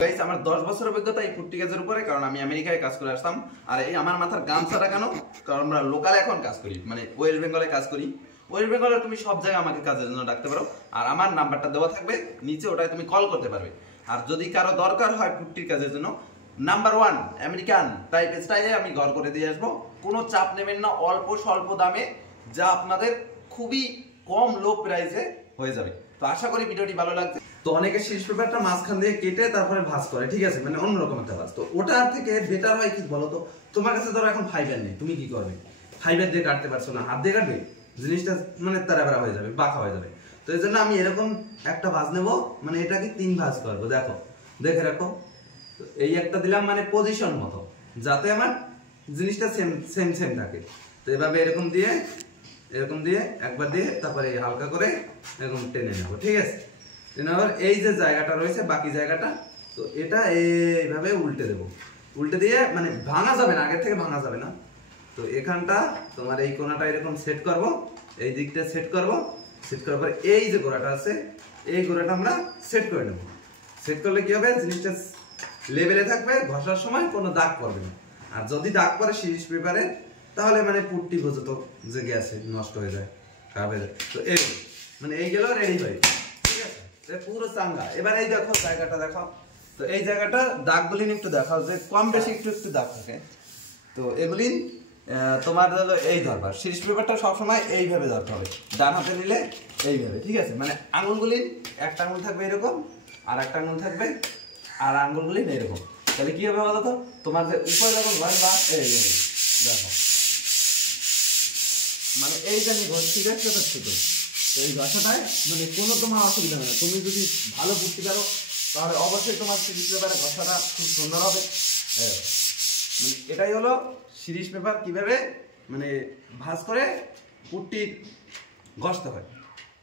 Guys আমার 10 বছর অভিজ্ঞতা এই পুট্টি কাজের উপরে, কারণ আমি আমেরিকায় কাজ করে আসতাম। আর এই আমার মাথার গামছাটা কেন, কারণ আমরা লোকালে এখন কাজ করি, মানে ওয়েস্ট বেঙ্গলে কাজ করি। ওয়েস্ট বেঙ্গলে তুমি সব জায়গায় আমাকে কাজের জন্য ডাকতে পারো, আর আমার নাম্বারটা দেওয়া থাকবে নিচে, ওটায় তুমি কল করতে পারবে। আর যদি কারো দরকার হয় পুট্টির কাজের জন্য, নাম্বার 1 আমেরিকান টাইপ স্টাইলে আমি ঘর করে দিয়ে আসবো। কোনো চাপ নেবেন না, অল্প স্বল্প দামে, যা আপনাদের খুবই কম লো প্রাইসে হয়ে যাবে। তো আশা করি ভিডিওটি ভালো লাগছে। তো অনেকে শীর্ষ পেপারটা মাঝখান দিয়ে কেটে তারপরে ভাঁজ করে, ঠিক আছে, মানে অন্যরকম একটা ভাঁজ। তো ওটার থেকে বেটার হয় কি বলো তো, তোমার কাছে ধরো এখন ফাইবার নেই, তুমি কি করবে? ফাইবার দিয়ে কাটতে পারছো না, হাত দিয়ে কাটবে, জিনিসটা মানে তাড়াতাড়ি হয়ে যাবে, বাঁকা হয়ে যাবে। তো এই জন্য আমি এরকম একটা ভাঁজ নেবো, মানে এটাকে 3 ভাঁজ করবো। দেখো, দেখে রাখো। তো এই একটা দিলাম মানে পজিশন মতো, যাতে আমার জিনিসটা সেম সেম সেম থাকে। তো এভাবে এরকম দিয়ে একবার দিয়ে তারপরে হালকা করে এরকম টেনে নেবো, ঠিক আছে। টেনে আবার এই যে জায়গাটা রয়েছে বাকি জায়গাটা, তো এটা এইভাবে উল্টে দেবো। উল্টে দিয়ে মানে ভাঙা যাবে না, আগের থেকে ভাঙা যাবে না। তো এখানটা তোমার এই কোণাটা এরকম সেট করব, এই দিকটা সেট করব। সেট করার পরে এই যে গোড়াটা আছে, এই গোড়াটা আমরা সেট করে নেব। সেট করলে কি হবে, জিনিসটা লেভেলে থাকবে, ঘষার সময় কোনো দাগ পড়বে না। আর যদি দাগ পড়ে সিরিজ পেপারে, তাহলে মানে পুট্টি পর্যন্ত যে গেছে নষ্ট হয়ে যায়, খারাপ হয়ে যায়। তো এই মানে এই গেল রেডি হয়ে, ঠিক আছে, পুরো চাঙ্গা। এবার এই দেখো জায়গাটা দেখাও। তো এই জায়গাটা দাগগুলি একটু দেখাও, যে কম বেশি একটু একটু দাগ থাকে। তো এগুলি তোমার এই ধরবার সিরিজ পেপারটা সবসময় এইভাবে ধরতে হবে, ডান হাতে নিলে এইভাবে, ঠিক আছে। মানে আঙুলগুলি একটা আঙুল থাকবে এরকম, আর একটা আঙুল থাকবে, আর আঙুলগুলি এরকম। তাহলে কি হবে বলো তো, তোমার যে উপরে যখন ঘষবা, এই দেখো, মানে এই যে আমি ঘষছি, দেখছো তো ছোট, তো এই ঘষাটায় মানে কোনো তোমার অসুবিধা নেই। তুমি যদি ভালো বুঝতে পারো, তাহলে অবশ্যই তোমার সিরিজ পেপারে ঘষাটা খুব সুন্দর হবে। মানে এটাই হলো সিরিজ পেপার কিভাবে মানে ভাঁজ করে পুট্টি ঘষতে হয়।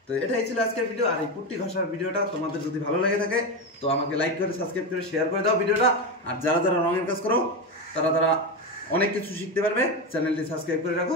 তো এটাই ছিল আজকের ভিডিও। আর এই পুট্টি ঘষার ভিডিওটা তোমাদের যদি ভালো লেগে থাকে, তো আমাকে লাইক করে সাবস্ক্রাইব করে শেয়ার করে দাও ভিডিওটা। আর যারা যারা রঙের কাজ করো, তারা অনেক কিছু শিখতে পারবে। চ্যানেলটি সাবস্ক্রাইব করে রাখো।